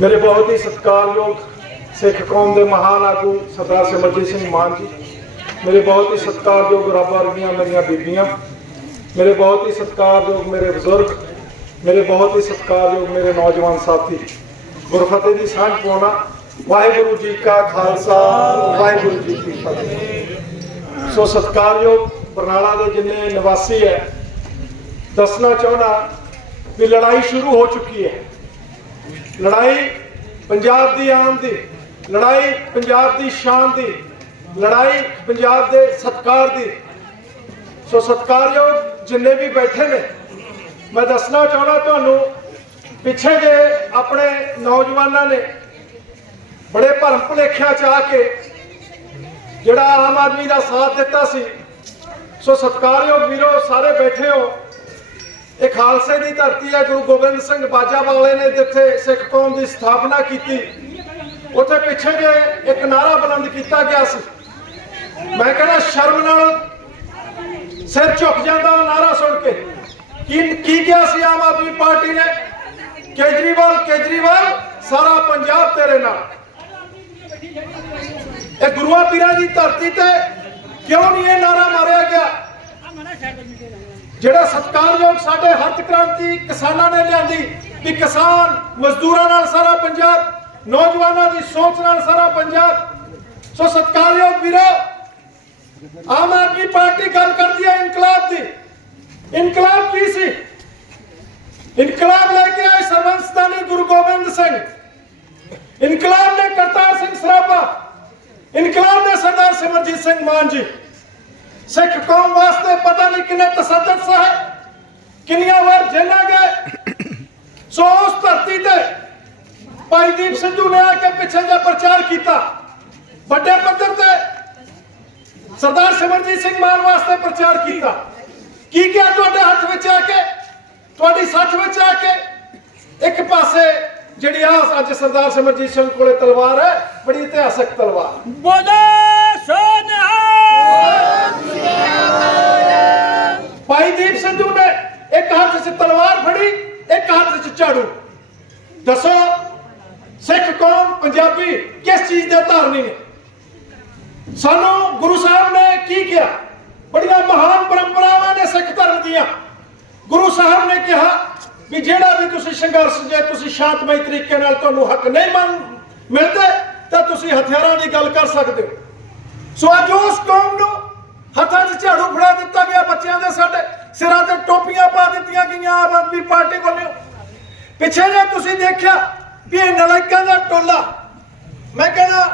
ਮੇਰੇ ਬਹੁਤ ਹੀ ਸਤਿਕਾਰਯੋਗ ਸਿੱਖ ਕੌਮ ਦੇ ਮਹਾਨ ਆਗੂ ਸਰਦਾਰ ਸਿਮਰਜੀਤ ਸਿੰਘ ਮਾਨ ਜੀ, ਮੇਰੇ ਬਹੁਤ ਹੀ ਸਤਿਕਾਰਯੋਗ ਰੱਬ ਵਰਗੀਆਂ ਮੇਰੀਆਂ ਬੀਬੀਆਂ, ਮੇਰੇ ਬਹੁਤ ਹੀ ਸਤਿਕਾਰਯੋਗ ਮੇਰੇ ਬਜ਼ੁਰਗ, ਮੇਰੇ ਬਹੁਤ ਹੀ ਸਤਿਕਾਰਯੋਗ ਮੇਰੇ ਨੌਜਵਾਨ ਸਾਥੀ, ਗੁਰਫਤਿਹ ਦੀ ਸਾਂਝ ਪਾਉਣਾ, ਵਾਹਿਗੁਰੂ ਜੀ ਕਾ ਖਾਲਸਾ, ਵਾਹਿਗੁਰੂ ਜੀ ਕੀ ਫਤਿਹ। ਸੋ ਸਤਿਕਾਰਯੋਗ ਬਰਨਾਲਾ ਦੇ ਜਿੰਨੇ ਨਿਵਾਸੀ ਹੈ, ਦੱਸਣਾ ਚਾਹੁੰਦਾ ਵੀ ਲੜਾਈ ਸ਼ੁਰੂ ਹੋ ਚੁੱਕੀ ਹੈ। ਲੜਾਈ ਪੰਜਾਬ ਦੀ ਆਮ ਦੀ, ਲੜਾਈ ਪੰਜਾਬ ਦੀ ਸ਼ਾਨ ਦੀ, ਲੜਾਈ ਪੰਜਾਬ ਦੇ ਸਤਕਾਰ ਦੀ। ਸੋ ਸਤਕਾਰਯੋਗ ਜਿੰਨੇ ਵੀ ਬੈਠੇ ਨੇ, ਮੈਂ ਦੱਸਣਾ ਚਾਹੁੰਦਾ ਤੁਹਾਨੂੰ, ਪਿੱਛੇ ਜੇ ਆਪਣੇ ਨੌਜਵਾਨਾਂ ਨੇ ਬੜੇ ਭਰਮ ਭੁਲੇਖਿਆਂ ਚ ਆ ਕੇ ਜਿਹੜਾ ਆਮ ਆਦਮੀ ਦਾ ਸਾਥ ਦਿੱਤਾ ਸੀ, ਸੋ ਸਤਕਾਰਯੋਗ ਵੀਰੋ, ਸਾਰੇ ਬੈਠੇ ਹੋ। ਇਹ ਖਾਲਸੇ ਦੀ ਧਰਤੀ ਹੈ, ਗੁਰੂ ਗੋਬਿੰਦ ਸਿੰਘ ਬਾਜਾ ਵਾਲੇ ਨੇ ਜਿੱਥੇ ਸਿੱਖ ਕੌਮ ਦੀ ਸਥਾਪਨਾ ਕੀਤੀ, ਉੱਥੇ ਪਿੱਛੇ ਜੇ ਇੱਕ ਨਾਰਾ ਬੁਲੰਦ ਕੀਤਾ ਗਿਆ ਸੀ। ਮੈਂ ਕਹਿੰਦਾ ਸ਼ਰਮ ਨਾਲ ਸਿਰ ਝੁਕ ਜਾਂਦਾ ਉਹ ਨਾਰਾ ਸੁਣ ਕੇ। ਕੀ ਕੀ ਕਿਹਾ ਸੀ ਆਮ ਆਦਮੀ ਪਾਰਟੀ ਨੇ? ਕੇਜਰੀਵਾਲ ਕੇਜਰੀਵਾਲ, ਸਾਰਾ ਪੰਜਾਬ ਤੇਰੇ ਨਾਲ। ਇਹ ਗੁਰੂਆਂ ਪੀਰਾਂ ਦੀ ਧਰਤੀ ਤੇ ਕਿਉਂ ਨਹੀਂ ਇਹ ਨਾਰਾ ਮਾਰਿਆ ਗਿਆ? ਜਿਹੜਾ ਸਤਕਾਰਯੋਗ ਸਾਡੇ ਹੱਥ ਕ੍ਰਾਂਤੀ ਕਿਸਾਨਾਂ ਨੇ ਲਿਆਂਦੀ ਕਿ ਕਿਸਾਨ ਮਜ਼ਦੂਰਾਂ ਨਾਲ ਸਾਰਾ ਪੰਜਾਬ, ਨੌਜਵਾਨਾਂ ਦੀ ਸੋਚ ਨਾਲ ਸਾਰਾ ਪੰਜਾਬ। ਸੋ ਸਤਕਾਰਯੋਗ ਵੀਰੋ, ਆਮ ਆਦਮੀ ਪਾਰਟੀ ਗੱਲ ਕਰਦੀ ਹੈ ਇਨਕਲਾਬ ਦੀ। ਇਨਕਲਾਬ ਕੀ ਸੀ? ਇਨਕਲਾਬ ਲੈ ਕੇ ਆਏ ਸਰਵੰਸਦਾਨੀ ਗੁਰੂ ਗੋਬਿੰਦ ਸਿੰਘ। ਇਨਕਲਾਬ ਨੇ ਕਰਤਾਰ ਸਿੰਘ ਸਰਾਭਾ, ਇਨਕਲਾਬ ਨੇ ਸਰਦਾਰ ਸਿਮਰਜੀਤ ਸਿੰਘ ਮਾਨ ਜੀ। ਸਿੱਖ ਕੌਮ ਵਾਸਤੇ ਪਤਾ ਨਹੀਂ ਕਿੰਨੇ ਤਸੱਦਦ ਸਹਿ, ਕਿੰਨੀਆਂ ਵਾਰ ਜੇਲਾਂ ਗਏ। ਸੋ ਉਸ ਧਰਤੀ ਤੇ ਭਾਈ ਦੀਪ ਸਿੱਧੂ ਨੇ ਆ ਕੇ ਪਿੱਛੇ ਜਿਹਾ ਪ੍ਰਚਾਰ ਕੀਤਾ। ਵੱਡੇ ਪੱਧਰ ਤੇ ਸਰਦਾਰ ਸਿਮਰਜੀਤ ਸਿੰਘ ਮਾਨ ਵਾਸਤੇ ਪ੍ਰਚਾਰ ਕੀਤਾ। ਕੀ ਕਿਹਾ ਤੁਹਾਡੇ ਹੱਥ ਵਿੱਚ ਆ ਕੇ? ਤੁਹਾਡੀ ਸੱਚ ਵਿੱਚ ਆ ਕੇ? ਇੱਕ ਪਾਸੇ ਜਿਹੜੀ ਆ ਅੱਜ ਸਰਦਾਰ ਸਿਮਰਜੀਤ ਸਿੰਘ ਕੋਲੇ ਤਲਵਾਰ ਹੈ, ਬੜੀ ਇਤਿਹਾਸਕ ਤਲਵਾਰ। ਬੋਲੇ! ਹੱਥ 'ਚ ਤਲਵਾਰ ਫੜੀ, ਇੱਕ ਹੱਥ 'ਚ ਝਾੜੂ। ਦੱਸੋ, ਸਿੱਖ ਕੌਮ ਪੰਜਾਬੀ ਕਿਸ ਚੀਜ਼ ਦੇ ਧਾਰਨੀ ਨੇ ਸਾਨੂੰ ਗੁਰੂ ਸਾਹਿਬ ਨੇ ਕੀ ਕਿਹਾ? ਬੜੀਆਂ ਮਹਾਨ ਪਰੰਪਰਾਵਾਂ ਨੇ ਸਿੱਖ ਧਰਮ ਦੀਆਂ। ਗੁਰੂ ਸਾਹਿਬ ਨੇ ਕਿਹਾ ਵੀ ਜਿਹੜਾ ਵੀ ਤੁਸੀਂ ਸੰਘਰਸ਼ ਜੇ ਤੁਸੀਂ ਸ਼ਾਂਤਮਈ ਤਰੀਕੇ ਨਾਲ ਤੁਹਾਨੂੰ ਹੱਕ ਨਹੀਂ ਮੰਨ ਮਿਲਦੇ, ਤਾਂ ਤੁਸੀਂ ਹਥਿਆਰਾਂ ਦੀ ਗੱਲ ਕਰ ਸਕਦੇ ਹੋ। ਸੋ ਅੱਜ ਉਸ ਕੌਮ ਨੂੰ ਹੱਥਾਂ 'ਚ ਝਾੜੂ ਫੜਾ ਦਿੱਤਾ ਗਿਆ, ਬੱਚਿਆਂ ਦੇ ਸਾਡੇ ਸਿਰਾਂ ਤੇ ਟੋਪੀਆਂ ਪਾ ਦਿੱਤੀਆਂ ਗਈਆਂ, ਆਮ ਆਦਮੀ ਪਾਰਟੀ ਵੱਲੋਂ। ਪਿੱਛੇ ਜੇ ਤੁਸੀਂ ਦੇਖਿਆ ਵੀ ਇਹ ਨਲਾਇਕਾਂ ਦਾ ਟੋਲਾ, ਮੈਂ ਕਹਿੰਦਾ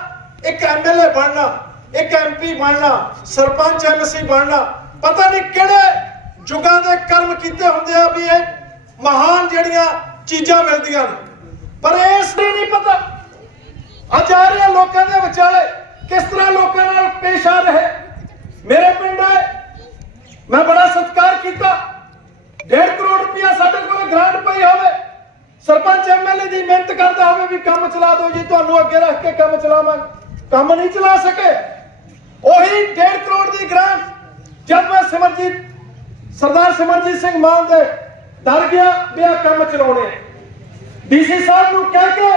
ਇੱਕ ਐਮਐਲਏ ਬਣਨਾ, ਇੱਕ ਐਮਪੀ ਬਣਨਾ, ਸਰਪੰਚ ਐਮਸੀ ਬਣਨਾ, ਪਤਾ ਨਹੀਂ ਕਿਹੜੇ ਜੁਗਾਂ ਦੇ ਕਰਮ ਕੀਤੇ ਹੁੰਦੇ ਆ ਵੀ ਇਹ ਮਹਾਨ ਜਿਹੜੀਆਂ ਚੀਜ਼ਾਂ ਮਿਲਦੀਆਂ ਨੇ। ਪਰ ਇਸ ਦੀ ਨਹੀਂ ਪਤਾ। ਅੱਜ ਆ ਰਹੇ ਲੋਕਾਂ ਦੇ ਵਿਚਾਲੇ ਕਿਸ ਤਰ੍ਹਾਂ ਲੋਕਾਂ ਨਾਲ ਪੇਸ਼ ਆ ਰਹੇ। ਮੇਰੇ ਪਿੰਡ ਹੈ ਮੈਂ ਬੜਾ ਸਤਿਕਾਰ ਕੀਤਾ। 1.5 ਕਰੋੜ ਰੁਪਇਆ ਸਾਡੇ ਕੋਲ ਗ੍ਰਾਂਟ ਪਈ ਹੋਵੇ। ਸਰਪੰਚ ਐਮਐਲਏ ਦੀ ਮਿਹਨਤ ਕਰਦਾ ਹੋਵੇ ਵੀ ਕੰਮ ਚਲਾ ਦਿਓ ਜੀ, ਤੁਹਾਨੂੰ ਅੱਗੇ ਰੱਖ ਕੇ ਕੰਮ ਚਲਾਵਾਂ ਕੰਮ ਨਹੀਂ ਚਲਾ ਸਕੇ। ਉਹੀ 1.5 ਕਰੋੜ ਦੀ ਗ੍ਰਾਂਟ ਜਦ ਮੈਂ ਸਿਮਰਜੀਤ, ਸਰਦਾਰ ਸਿਮਰਜੀਤ ਸਿੰਘ ਮਾਨ ਦੇ ਡਰ ਗਿਆ ਵੀ ਆਹ ਕੰਮ ਚਲਾਉਣੇ ਡੀਸੀ ਸਾਹਿਬ ਨੂੰ ਕਹਿ ਕੇ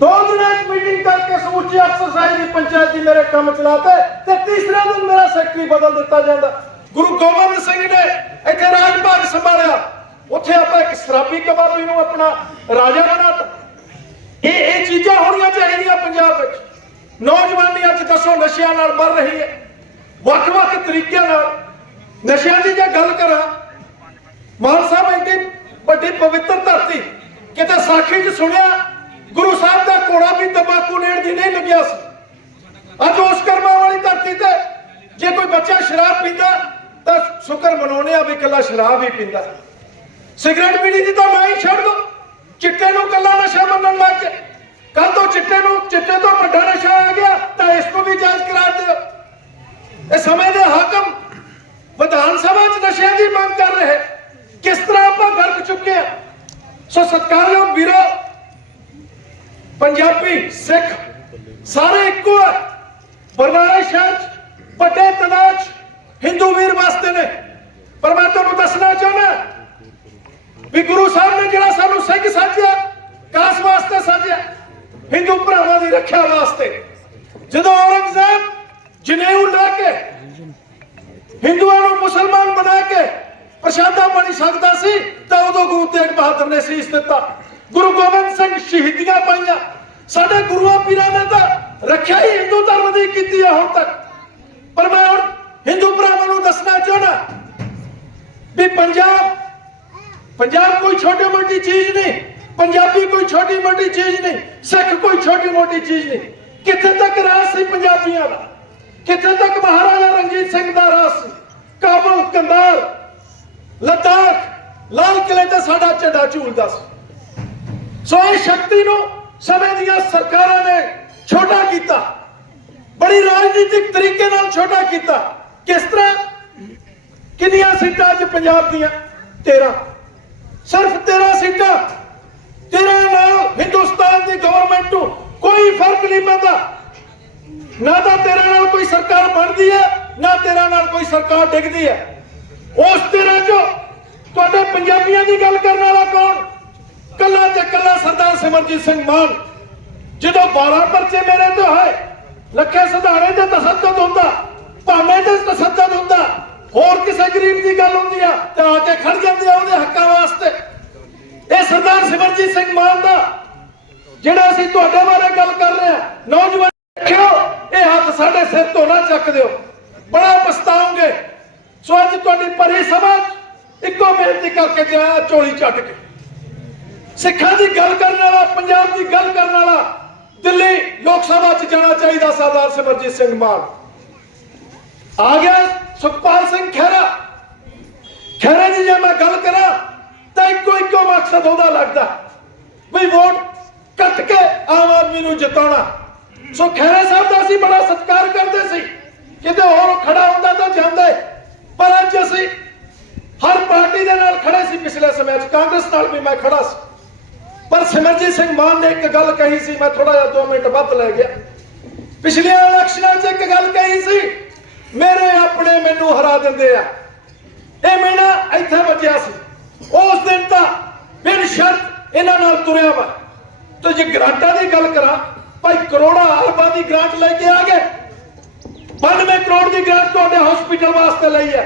ਦੋ ਦਿਨਾਂ ਚ ਮੀਟਿੰਗ ਕਰਕੇ ਸਮੁੱਚੀ ਅਫਸਰਸ਼ਾਹੀ ਦੀ ਪੰਚਾਇਤ ਦੀ ਮੇਰੇ ਕੰਮ ਚਲਾਤੇ ਤੇ ਤੀਸਰੇ ਦਿਨ ਮੇਰਾ ਸੈਕਟਰੀ ਬਦਲ ਦਿੱਤਾ ਜਾਂਦਾ। ਗੁਰੂ ਗੋਬਿੰਦ ਸਿੰਘ ਨੇ ਇੱਥੇ ਰਾਜ ਸੰਭਾਲਿਆ। ਉੱਥੇ ਆਪਾਂ ਇੱਕ ਸ਼ਰਾਬੀ ਕਬਾਬੀ ਨੂੰ ਆਪਣਾ ਰਾਜਾ ਬਣਾਤਾ। ਇਹ ਇਹ ਚੀਜ਼ਾਂ ਹੋਣੀਆਂ ਚਾਹੀਦੀਆਂ ਪੰਜਾਬ ਵਿੱਚ। ਨੌਜਵਾਨੀ ਅੱਜ ਦੱਸੋ ਨਸ਼ਿਆਂ ਨਾਲ ਮਰ ਰਹੀ ਹੈ। ਵੱਖ-ਵੱਖ ਤਰੀਕਿਆਂ ਨਾਲ। ਨਸ਼ਿਆਂ ਦੀ ਜੇ ਗੱਲ ਕਰਾਂ, ਮਾਨ ਸਾਹਿਬ ਐਡੀ ਵੱਡੀ ਪਵਿੱਤਰ ਧਰਤੀ ਕਿਤੇ ਸਾਖੀ 'ਚ ਸੁਣਿਆ ਗੁਰੂ ਸਾਹਿਬ ਦਾ ਘੋੜਾ ਵੀ ਤੰਬਾਕੂ ਨੇੜ ਦੀ ਨਹੀਂ ਲੱਗਿਆ ਸੀ। ਅੱਜ ਉਸ ਕਰਮਾਂ ਵਾਲੀ ਧਰਤੀ ਤੇ ਜੇ ਕੋਈ ਬੱਚਾ ਸ਼ਰਾਬ ਪੀਂਦਾ, ਤਾਂ ਸ਼ੁਕਰ ਮਨਾਉਣੇ ਆ ਵੀ ਕੱਲਾ ਸ਼ਰਾਬ ਹੀ ਪੀਂਦਾ। ਸਿਗਰਟ ਪੀਣੀ ਦੀ ਤਾਂ ਨਾ ਹੀ ਛੱਡ ਦੋ। ਚਿੱਟੇ ਨੂੰ ਕੱਲਾ ਨਸ਼ਾ ਮੰਨਣ ਲੱਗ ਗਏ ਕੱਲ ਤੋਂ ਚਿੱਟੇ ਨੂੰ ਚਿੱਟੇ ਤੋਂ ਵੱਡਾ ਨਸ਼ਾ ਆ ਗਿਆ, ਤਾਂ ਇਸ ਨੂੰ ਵੀ ਜਾਇਜ਼ ਕਰਾ ਦਿਓ। ਇਹ ਸਮੇਂ ਦੇ ਹਾਕਮ ਵਿਧਾਨ ਸਭਾ 'ਚ ਨਸ਼ਿਆਂ ਦੀ ਮੰਗ ਕਰ ਰਹੇ। ਕਿਸ ਤਰ੍ਹਾਂ ਆਪਾਂ ਗਰਕ ਚੁੱਕੇ ਆ? ਸੋ ਸਤਿਕਾਰਯੋਗ ਵੀਰੋ ਪੰਜਾਬੀ, ਸਿੱਖ, ਸਾਰੇ ਇੱਕੋ ਹੈ ਬਰਨਾਲਾ ਸ਼ਹਿਰ ਵੱਡੇ ਤਦਾਦ ਹਿੰਦੂ ਵੀਰ ਵਾਸਤੇ ਨੇ। ਪਰ ਮੈਂ ਤੁਹਾਨੂੰ ਦੱਸਣਾ ਚਾਹੁੰਦਾ ਵੀ ਗੁਰੂ ਸਾਹਿਬ ਨੇ ਜਿਹੜਾ ਸਾਨੂੰ ਸਿੰਘ ਸਾਜਿਆ, ਕਾਸ ਵਾਸਤੇ ਸਾਜਿਆ ਦੀ ਰੱਖਿਆ ਵਾਸਤੇ। ਜਦੋਂ ਔਰੰਗਜ਼ੇਬ ਜਨੇਊ ਲਾ ਕੇ, ਹਿੰਦੂਆਂ ਨੂੰ ਮੁਸਲਮਾਨ ਬਣਾ ਕੇ ਪ੍ਰਸ਼ਾਦਾ ਬਣ ਸਕਦਾ ਸੀ, ਤਾਂ ਉਦੋਂ ਗੁਰੂ ਤੇਗ ਬਹਾਦਰ ਨੇ ਸੀਸ ਦਿੱਤਾ। ਗੁਰੂ ਗੋਬਿੰਦ ਸਿੰਘ ਸ਼ਹੀਦੀਆਂ ਪਾਈਆਂ। ਸਾਡੇ ਗੁਰੂਆਂ ਪੀਰਾਂ ਨੇ ਤਾਂ ਰੱਖਿਆ ਹੀ ਹਿੰਦੂ ਧਰਮ ਦੀ ਕੀਤੀ ਹੈ ਹੁਣ ਤੱਕ। ਪਰ ਮੈਂ ਹੁਣ ਹਿੰਦੂ ਭਰਾਵਾਂ ਨੂੰ ਦੱਸਣਾ ਚਾਹਣਾ ਵੀ ਪੰਜਾਬ ਪੰਜਾਬ ਕੋਈ ਛੋਟੀ ਮੋਟੀ ਚੀਜ਼ ਨਹੀਂ, ਪੰਜਾਬੀ ਕੋਈ ਛੋਟੀ ਮੋਟੀ ਚੀਜ਼ ਨਹੀਂ, ਸਿੱਖ ਕੋਈ ਛੋਟੀ ਮੋਟੀ ਚੀਜ਼ ਨਹੀਂ। ਕਿੱਥੇ ਤੱਕ ਰਾਜ ਸੀ ਪੰਜਾਬੀਆਂ ਦਾ? ਕਿੱਥੇ ਤੱਕ ਮਹਾਰਾਜਾ ਰਣਜੀਤ ਸਿੰਘ ਦਾ ਰਾਜ ਸੀ? ਕਾਬਲ ਕੰਦਾਰ ਲਦਾਖ, ਲਾਲ ਕਿਲੇ ਤੇ ਸਾਡਾ ਝੰਡਾ ਝੂਲਦਾ ਸੀ। ਸੋ ਇਹ ਸ਼ਕਤੀ ਨੂੰ ਸਮੇਂ ਦੀਆਂ ਸਰਕਾਰਾਂ ਨੇ ਛੋਟਾ ਕੀਤਾ। ਬੜੀ ਰਾਜਨੀਤਿਕ ਤਰੀਕੇ ਨਾਲ ਛੋਟਾ ਕੀਤਾ। ਕਿਸ ਤਰ੍ਹਾਂ? ਕਿੰਨੀਆਂ ਸੀਟਾਂ ਅੱਜ ਪੰਜਾਬ ਦੀਆਂ? 13 ਸਿਰਫ 13 ਸੀਟਾਂ। 13 ਨਾਲ ਹਿੰਦੁਸਤਾਨ ਦੀ ਗਵਰਨਮੈਂਟ ਨੂੰ ਕੋਈ ਫ਼ਰਕ ਨਹੀਂ ਪੈਂਦਾ। ਨਾ ਤਾਂ ਤੇਰੇ ਨਾਲ ਕੋਈ ਸਰਕਾਰ ਬਣਦੀ ਹੈ, ਨਾ ਤੇਰਾ ਨਾਲ ਕੋਈ ਸਰਕਾਰ ਡਿੱਗਦੀ ਹੈ। ਉਸ ਤੇਰੇ ਚੋਂ ਤੁਹਾਡੇ ਪੰਜਾਬੀਆਂ ਦੀ ਗੱਲ ਕਰਨ ਵਾਲਾ ਕੌਣ ਕੱਲਾ ਤੇ ਕੱਲਾ ਸਰਦਾਰ ਸਿਮਰਜੀਤ ਸਿੰਘ ਮਾਨ, ਜਦੋਂ 12 ਪਰਚੇ ਮੇਰੇ ਤੇ ਹੋਏ, ਲੱਖੇ ਸਿਧਾਣੇ ਤੇ ਤਸੱਦਦ ਹੁੰਦਾ, ਭਾਵੇਂ ਤੇ ਤਸੱਦਦ ਹੁੰਦਾ, ਹੋਰ ਕਿਸੇ ਗਰੀਬ ਦੀ ਗੱਲ ਹੁੰਦੀ ਆ, ਤੇ ਆ ਕੇ ਖੜ ਜਾਂਦੇ ਆ ਉਹਦੇ ਹੱਕਾਂ ਵਾਸਤੇ। ਇਹ ਸਰਦਾਰ ਸਿਮਰਜੀਤ ਸਿੰਘ ਮਾਨ ਦਾ, ਜਿਹੜਾ ਅਸੀਂ ਤੁਹਾਡੇ ਬਾਰੇ ਗੱਲ ਕਰ ਰਹੇ ਹਾਂ, ਨੌਜਵਾਨ ਦੇਖਿਓ, ਇਹ ਹੱਥ ਸਾਡੇ ਸਿਰ ਤੋਂ ਨਾ ਚੱਕ ਦਿਓ। ਬੜਾ ਪਛਤਾਓਗੇ। ਸੋ ਅੱਜ ਤੁਹਾਡੀ ਪਰੀ ਸਮਝ ਇੱਕੋ ਬੇਨਤੀ ਕਰਕੇ ਜਾਇਆ ਝੋਲੀ ਚੱਟ ਕੇ। ਸਿੱਖਾਂ ਦੀ ਗੱਲ ਕਰਨ ਵਾਲਾ, ਪੰਜਾਬ ਦੀ ਗੱਲ ਕਰਨ ਵਾਲਾ, ਦਿੱਲੀ ਲੋਕ ਸਭਾ 'ਚ ਜਾਣਾ ਚਾਹੀਦਾ ਸਰਦਾਰ ਸਿਮਰਜੀਤ ਸਿੰਘ ਮਾਨ। ਆ ਗਿਆ ਸੁਖਪਾਲ ਸਿੰਘ ਖਹਿਰਾ। ਖਹਿਰਾ ਜੀ ਜੇ ਮੈਂ ਗੱਲ ਕਰਾਂ, ਤਾਂ ਇੱਕੋ ਇੱਕੋ ਮਕਸਦ ਉਹਦਾ ਲੱਗਦਾ। ਵੀ ਵੋਟ ਕੱਟ ਕੇ ਆਮ ਆਦਮੀ ਨੂੰ ਜਿਤਾਉਣਾ। ਸੋ ਖਹਿਰਾ ਸਾਹਿਬ ਦਾ ਅਸੀਂ ਬੜਾ ਸਤਿਕਾਰ ਕਰਦੇ ਸੀ। ਕਿਤੇ ਹੋਰ ਖੜਾ ਹੁੰਦਾ ਤਾਂ ਜਾਂਦਾ ਪਰ ਅੱਜ ਅਸੀਂ ਹਰ ਪਾਰਟੀ ਦੇ ਨਾਲ ਖੜੇ ਸੀ ਪਿਛਲੇ ਸਮੇਂ 'ਚ। ਕਾਂਗਰਸ ਨਾਲ ਵੀ ਮੈਂ ਖੜਾ ਸੀ। ਪਰ ਸਿਮਰਜੀਤ ਸਿੰਘ ਮਾਨ ਨੇ ਇੱਕ ਗੱਲ ਕਹੀ ਸੀ, ਮੈਂ ਥੋੜਾ ਜਿਹਾ 2 ਮਿੰਟ ਵੱਧ ਲੈ ਗਿਆ। ਪਿਛਲੇ ਇਲੈਕਸ਼ਨਾਂ 'ਚ ਇੱਕ ਗੱਲ ਕਹੀ ਸੀ, ਮੇਰੇ ਆਪਣੇ ਮੈਨੂੰ ਹਰਾ ਦਿੰਦੇ ਆ। ਇਹ ਮੈਨਾਂ ਇੱਥੇ ਵੱਜਿਆ ਸੀ। ਉਸ ਦਿਨ ਤਾਂ ਬਿਨ ਸ਼ਰਤ ਇਹਨਾਂ ਨਾਲ ਤੁਰਿਆ ਵਾ। ਤੇ ਜੇ ਗ੍ਰਾਂਟਾਂ ਦੀ ਗੱਲ ਕਰਾਂ, ਭਾਈ ਕਰੋੜਾਂ ਅਰਬਾਂ ਦੀ ਗ੍ਰਾਂਟ ਲੈ ਕੇ ਆ ਗਏ। 92 ਕਰੋੜ ਦੀ ਗ੍ਰਾਂਟ ਤੁਹਾਡੇ ਹਸਪੀਟਲ ਵਾਸਤੇ ਲਈ ਹੈ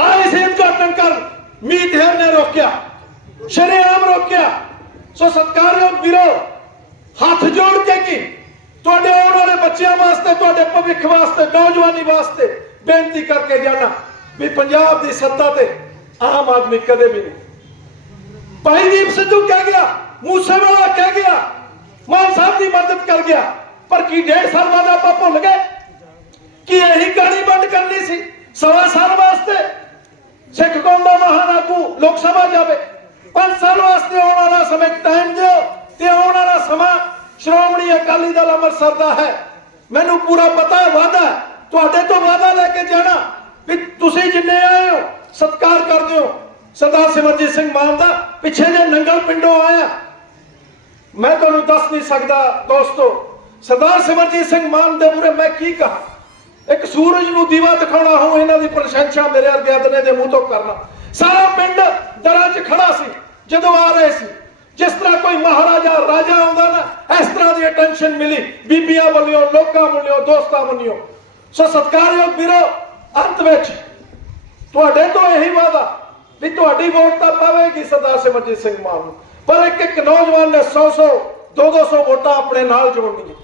ਆਏ ਸੀ ਉਦਘਾਟਨ ਕਰ ਮੀਤ ਹੈਰ ਨੇ ਰੋਕਿਆ, ਸ਼ਰੇਆਮ ਰੋਕਿਆ। ਸੋ ਸਤਿਕਾਰਯੋਗ ਵੀਰੋ, ਹੱਥ ਜੋੜ ਕੇ ਕੀ? ਤੁਹਾਡੇ ਆਉਣ ਵਾਲੇ ਬੱਚਿਆਂ ਵਾਸਤੇ, ਤੁਹਾਡੇ ਭਵਿੱਖ ਵਾਸਤੇ, ਨੌਜਵਾਨੀ ਵਾਸਤੇ ਬੇਨਤੀ ਕਰਕੇ ਜਾਣਾ ਵੀ ਪੰਜਾਬ ਦੀ ਸੱਤਾ ਤੇ ਆਮ ਆਦਮੀ ਕਦੇ ਵੀ ਨਹੀਂ। ਭਾਈ ਦੀਪ ਸਿੱਧੂ ਕਹਿ ਗਿਆ, ਮੂਸੇਵਾਲਾ ਕਹਿ ਗਿਆ, ਮਾਨ ਸਾਹਿਬ ਦੀ ਮਦਦ ਕਰ ਗਿਆ, ਪਰ ਕੀ ਡੇਢ ਸਾਲ ਬਾਅਦ ਆਪਾਂ ਭੁੱਲ ਗਏ? ਕਿ ਇਹੀ ਕਹਾਣੀ ਬੰਦ ਕਰਨੀ ਸੀ? ਸਵਾ ਸਾਲ ਵਾਸਤੇ ਸਿੱਖ ਕੌਮ ਦਾ ਮਹਾਨ ਆਗੂ ਲੋਕ ਸਭਾ ਜਾਵੇ 5 ਸਾਲ ਵਾਸਤੇ ਆਉਣ ਵਾਲਾ ਸਮੇਂ ਟਾਈਮ ਦਿਓ ਤੇ ਆਉਣ ਵਾਲਾ ਸਮਾਂ ਸ਼੍ਰੋਮਣੀ ਅਕਾਲੀ ਦਲ ਅੰਮ੍ਰਿਤਸਰ ਦਾ ਹੈ। ਮੈਨੂੰ ਪੂਰਾ ਪਤਾ ਹੈ ਵਾਦਾ ਤੁਹਾਡੇ ਤੋਂ ਵਾਦਾ ਲੈ ਕੇ ਜਾਣਾ ਵੀ ਤੁਸੀਂ ਜਿੰਨੇ ਆਏ ਹੋ, ਸਤਿਕਾਰ ਕਰਦੇ ਹੋ। ਸਰਦਾਰ ਸਿਮਰਜੀਤ ਸਿੰਘ ਮਾਨ ਦਾ ਪਿੱਛੇ ਜੇ ਨੰਗਲ ਪਿੰਡੋਂ ਆਇਆ। ਮੈਂ ਤੁਹਾਨੂੰ ਦੱਸ ਨਹੀਂ ਸਕਦਾ ਦੋਸਤੋ, ਸਰਦਾਰ ਸਿਮਰਜੀਤ ਸਿੰਘ ਮਾਨ ਦੇ ਮੂਹਰੇ ਮੈਂ ਕੀ ਕਹਾਂ? ਇੱਕ ਸੂਰਜ ਨੂੰ ਦੀਵਾ ਦਿਖਾਉਣਾ ਹੋ ਇਹਨਾਂ ਦੀ ਪ੍ਰਸ਼ੰਸਾ ਮੇਰੇ ਅਰਗਿਆਦਨੇ ਦੇ ਮੂੰਹ ਤੋਂ ਕਰਨਾ। ਸਾਰਾ ਪਿੰਡ ਦਰਾਂ 'ਚ ਖੜਾ ਸੀ। ਜਦੋਂ ਆ ਰਹੇ ਸੀ, ਜਿਸ ਤਰ੍ਹਾਂ ਕੋਈ ਮਹਾਰਾਜਾ, ਰਾਜਾ ਆਉਂਦਾ ਨਾ, ਇਸ ਤਰ੍ਹਾਂ ਦੀ ਅਟੈਂਸ਼ਨ ਮਿਲੀ। ਬੀਬੀਆਂ ਵੱਲੋਂ, ਲੋਕਾਂ ਵੱਲੋਂ, ਦੋਸਤਾਂ ਵੱਲੋਂ। ਸੋ ਸਤਿਕਾਰਯੋਗ ਵੀਰੋ, ਅੰਤ ਵਿੱਚ ਤੁਹਾਡੇ ਤੋਂ ਇਹੀ ਵਾਦਾ ਵੀ ਤੁਹਾਡੀ ਵੋਟ ਤਾਂ ਪਾਵੇਗੀ ਸਰਦਾਰ ਸਿਮਰਜੀਤ ਸਿੰਘ ਮਾਨ ਨੂੰ। ਪਰ ਇੱਕ ਇੱਕ ਨੌਜਵਾਨ ਨੇ 100 100 200 ਵੋਟਾਂ ਆਪਣੇ ਨਾਲ ਜੋੜਨੀਆਂ।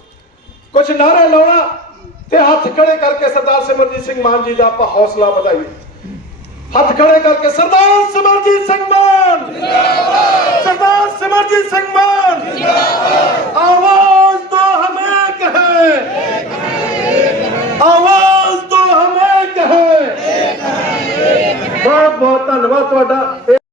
ਕੁਝ ਨਾਰੇ ਲਾਉਣਾ ਤੇ ਹੱਥ ਖੜੇ ਕਰਕੇ ਸਰਦਾਰ ਸਿਮਰਜੀਤ ਸਿੰਘ ਮਾਨ ਜੀ ਦਾ ਆਪਾਂ ਹੌਸਲਾ ਵਧਾਈਏ। ਹੱਥ ਖੜੇ ਕਰਕੇ ਸਰਦਾਰ ਸਿਮਰਜੀਤ ਸਿੰਘ ਮਾਨ। ਜਿੰਦਾਬਾਦ ਸਰਦਾਰ ਸਿਮਰਜੀਤ ਸਿੰਘ ਮਾਨ। ਜਿੰਦਾਬਾਦ ਆਵਾਜ਼ ਦੋ ਹਮ ਇੱਕ ਹੈ ਆਵਾਜ਼ ਦੋ ਹਮ ਇੱਕ ਹੈ ਬਹੁਤ ਬਹੁਤ ਧੰਨਵਾਦ ਤੁਹਾਡਾ।